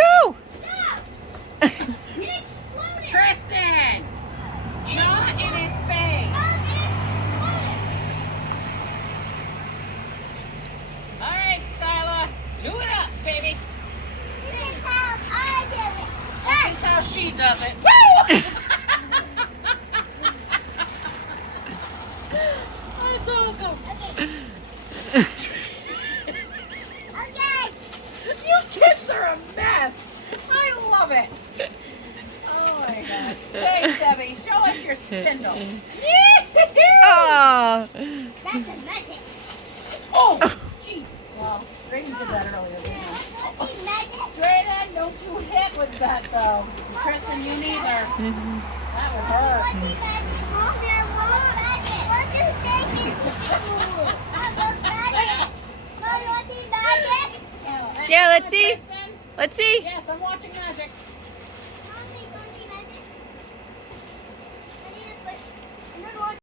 Go! Tristan! Not in his face. All right, Skylar. Do it up, baby. This is how she does it. That's awesome. You kids are a mess. I love it. Oh my God. Hey, Debbie, show us your spindle. Oh. That's a magic. Oh, jeez. Well, Drayden did that earlier. Drayden, don't you hit with that though. Tristan, you neither. That would hurt. Yeah, let's see. Let's see. Yes, I'm watching magic.